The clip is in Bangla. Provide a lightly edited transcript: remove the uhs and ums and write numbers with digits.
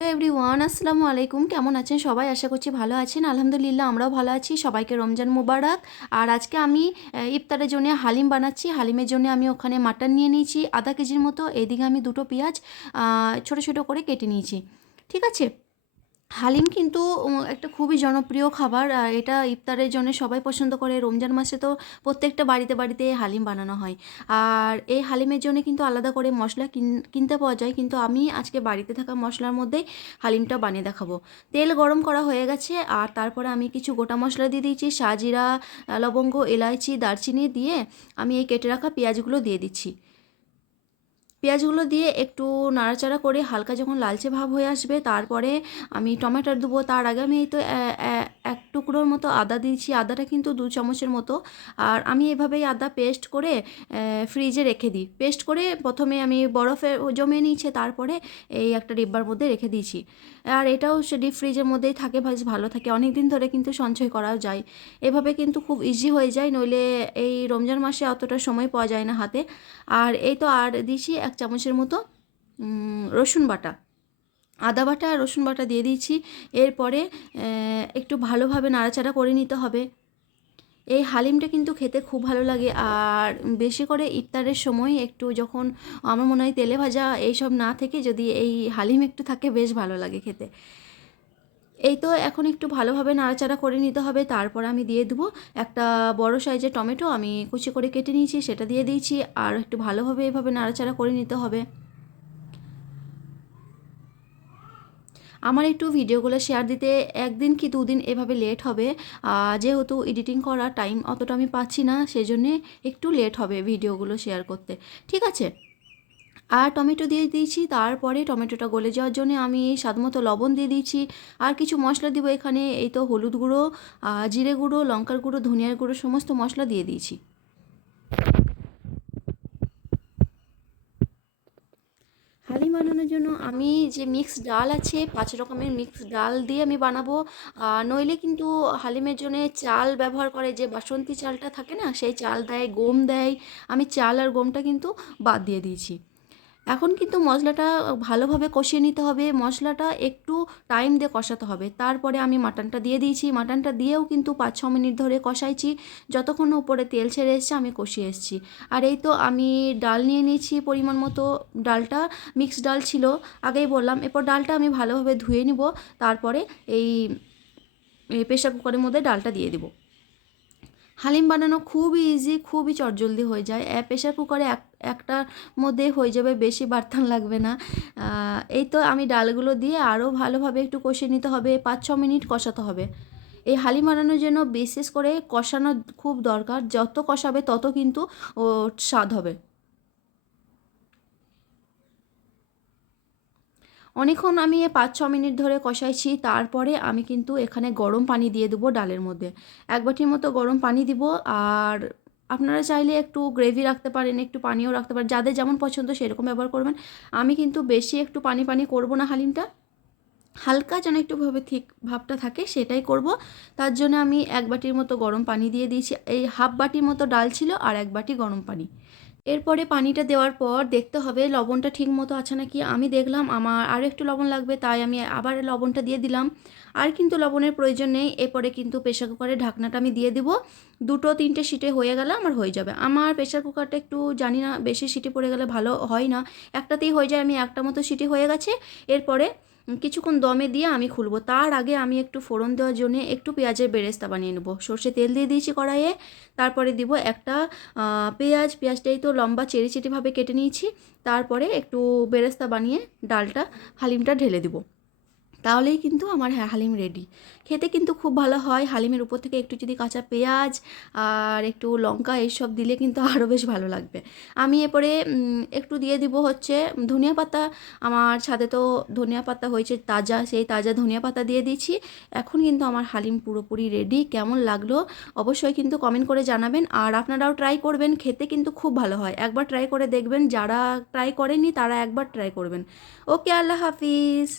এভরিওয়ান, আসসালামু আলাইকুম। কেমন আছেন সবাই? আশা করছি ভালো আছেন। আলহামদুলিল্লাহ, আমরাও ভালো আছি। সবাইকে রমজান মুবারক। আর আজকে আমি ইফতারের জন্য হালিম বানাচ্ছি। হালিমের জন্য আমি ওখানে মাটন নিয়ে নিয়েছি আধা কেজির মতো। এদিকে আমি দুটো পেঁয়াজ ছোট ছোট করে কেটে নিয়েছি। ঠিক আছে। হালিম কিন্তু একটা খুবই জনপ্রিয় খাবার। আর এটা ইফতারের জন্য সবাই পছন্দ করে। রমজান মাসে তো প্রত্যেকটা বাড়িতে বাড়িতে হালিম বানানো হয়। আর এই হালিমের জন্য কিন্তু আলাদা করে মশলা কিনতে পাওয়া যায়, কিন্তু আমি আজকে বাড়িতে থাকা মশলার মধ্যেই হালিমটা বানিয়ে দেখাবো। তেল গরম করা হয়ে গেছে, আর তারপরে আমি কিছু গোটা মশলা দিয়ে দিয়েছি। সাজিরা, লবঙ্গ, এলাইচি, দারচিনি দিয়ে আমি এই কেটে রাখা পেঁয়াজগুলো দিয়ে দিচ্ছি। পেঁয়াজগুলো দিয়ে একটু নাড়াচাড়া করে হালকা যখন লালচে ভাব হয়ে আসবে, তারপরে আমি টমেটো দেবো। তার আগে আমি এই তো এক টুকরোর মতো আদা দিয়েছি। আদাটা কিন্তু 2 চামচের মতো। আর আমি এভাবেই আদা পেস্ট করে ফ্রিজে রেখে দিই। পেস্ট করে প্রথমে আমি বরফে জমিয়ে নিয়েছি, তারপরে এই একটা ডিব্বার মধ্যে রেখে দিয়েছি। আর এটাও সে ডিপ ফ্রিজের মধ্যেই থাকে, বেশ ভালো থাকে, অনেক দিন ধরে কিন্তু সঞ্চয় করাও যায়। এভাবে কিন্তু খুব ইজি হয়ে যায়, নইলে এই রমজান মাসে অতটা সময় পাওয়া যায় না হাতে। আর এই তো আর দিয়েছি 1 চামচের মতো রসুন বাটা। আদা বাটা আর রসুন বাটা দিয়ে দিয়েছি। এরপরে একটু ভালোভাবে নাড়াচাড়া করে নিতে হবে। এই হালিমটা কিন্তু খেতে খুব ভালো লাগে। আর বেশি করে ইফতারের সময় একটু যখন আমার মনে হয় তেলে ভাজা এইসব না থেকে যদি এই হালিম একটু থাকে, বেশ ভালো লাগে খেতে। এই তো এখন একটু ভালোভাবে নাড়াচাড়া করে নিতে হবে। তারপর আমি দিয়ে দেবো একটা বড় সাইজের টমেটো, আমি কুচি করে কেটে নিয়েছি, সেটা দিয়ে দিয়েছি। আর একটু ভালোভাবে এভাবে নাড়াচাড়া করে নিতে হবে। আমার একটু ভিডিওগুলো শেয়ার দিতে 1 দিন কি 2 দিন এভাবে লেট হবে। যেহেতু এডিটিং করার টাইম অতটা আমি পাচ্ছি না, সেজন্যে একটু লেট হবে ভিডিওগুলো শেয়ার করতে। ঠিক আছে। আর টমেটো দিয়ে দিয়েছি। তারপরে টমেটোটা গলে যাওয়ার জন্য আমি স্বাদমতো লবণ দিয়ে দিয়েছি। আর কিছু মশলা দিব এখানে। এই তো হলুদ গুঁড়ো, জিরে গুঁড়ো, লঙ্কার গুঁড়ো, ধনিয়ার গুঁড়ো, সমস্ত মশলা দিয়ে দিয়েছি। হালিম বানানোর জন্য আমি যে মিক্স ডাল আছে, 5 রকমের মিক্স ডাল দিয়ে আমি বানাবো। নইলে কিন্তু হালিমের জন্য চাল ব্যবহার করে, যে বাসন্তী চালটা থাকে না, সেই চাল দেয়, গম দেয়। আমি চাল আর গমটা কিন্তু বাদ দিয়ে দিয়েছি। এখন কিন্তু মশলাটা ভালোভাবে কষিয়ে নিতে হবে। মশলাটা একটু টাইম দিয়ে কষাতে হবে। তারপরে আমি মাটনটা দিয়ে দিয়েছি। মাটনটা দিয়েও কিন্তু 5-6 মিনিট ধরে কষাইছি। যতক্ষণ না উপরে তেল ছেড়ে এসছে আমি কষিয়ে এসেছি। আর এই তো আমি ডাল নিয়ে নিয়েছি পরিমাণ মতো। ডালটা মিক্স ডাল ছিল, আগেই বললাম। এরপর ডালটা আমি ভালোভাবে ধুয়ে নিব। তারপরে এই প্রেশার কুকারের মধ্যে ডালটা দিয়ে দিব। হালিম বানানো খুবই ইজি, খুবই চটজলদি হয়ে যায়। প্রেশার কুকারে একটার মধ্যে হয়ে যাবে, বেশি বার্তান লাগবে না। এই তো আমি ডালগুলো দিয়ে আরও ভালোভাবে একটু কষিয়ে নিতে হবে। 5-6 মিনিট কষাতে হবে। এই হালিম বানানোর জন্য বিশেষ করে কষানো খুব দরকার। যত কষাবে তত কিন্তু ও স্বাদ হবে। অনেকক্ষণ আমি 5-6 মিনিট ধরে কষাইছি। তারপরে আমি কিন্তু এখানে গরম পানি দিয়ে দেবো ডালের মধ্যে। 1 বাটির মতো গরম পানি দিব। আর আপনারা চাইলে একটু গ্রেভি রাখতে পারেন, একটু পানিও রাখতে পারেন, যাদের যেমন পছন্দ সেরকম ব্যবহার করবেন। আমি কিন্তু বেশি একটু পানি পানি করব না হালিমটা, হালকা যেন একটু ভাবে ঠিক ভাবটা থাকে সেটাই করব। তার জন্য আমি 1 বাটির মতো গরম পানি দিয়ে দিয়েছি। এই হাফ বাটির মতো ডাল ছিল আর 1 বাটি গরম পানি। এরপরে পানিটা দেওয়ার পর দেখতে হবে লবণটা ঠিক মতো আছে নাকি। আমি দেখলাম আমার আরও একটু লবণ লাগবে, তাই আমি আবার লবণটা দিয়ে দিলাম। আর কিন্তু লবণের প্রয়োজন নেই। এরপরে কিন্তু প্রেশার কুকারের ঢাকনাটা আমি দিয়ে দিব। 2-3টে সিটে হয়ে গেলে আমার হয়ে যাবে। আমার প্রেশার কুকারটা একটু জানি না, বেশি সিটি পড়ে গেলে ভালো হয় না, একটাতেই হয়ে যায়। আমি একটা মতো সিটি হয়ে গেছে। এরপরে কিছুক্ষণ দমে দিয়ে আমি খুলবো। তার আগে আমি একটু ফোড়ন দেওয়ার জন্য একটু পেঁয়াজের বেরেস্তা বানিয়ে নেবো। সর্ষে তেল দিয়ে দিয়েছি কড়াইয়ে। তারপরে দিব একটা পেঁয়াজটাই তো লম্বা চেরি চেরিভাবে কেটে নিয়েছি। তারপরে একটু বেরেস্তা বানিয়ে ডালটা হালিমটা ঢেলে দিব। তাহলেই কিন্তু আমার হালিম রেডি। খেতে কিন্তু খুব ভালো হয়। হালিমের উপর থেকে একটু যদি কাঁচা পেঁয়াজ আর একটু লঙ্কা এইসব দিলে কিন্তু আরও বেশ ভালো লাগবে। আমি এরপরে একটু দিয়ে দিব হচ্ছে ধনিয়া পাতা। আমার ছাদে তো ধনিয়া পাতা হয়েছে তাজা, সেই তাজা ধনিয়া পাতা দিয়ে দিয়েছি। এখন কিন্তু আমার হালিম পুরোপুরি রেডি। কেমন লাগলো অবশ্যই কিন্তু কমেন্ট করে জানাবেন। আর আপনারাও ট্রাই করবেন, খেতে কিন্তু খুব ভালো হয়। একবার ট্রাই করে দেখবেন, যারা ট্রাই করেনি তারা একবার ট্রাই করবেন। ওকে, আল্লাহ হাফিজ।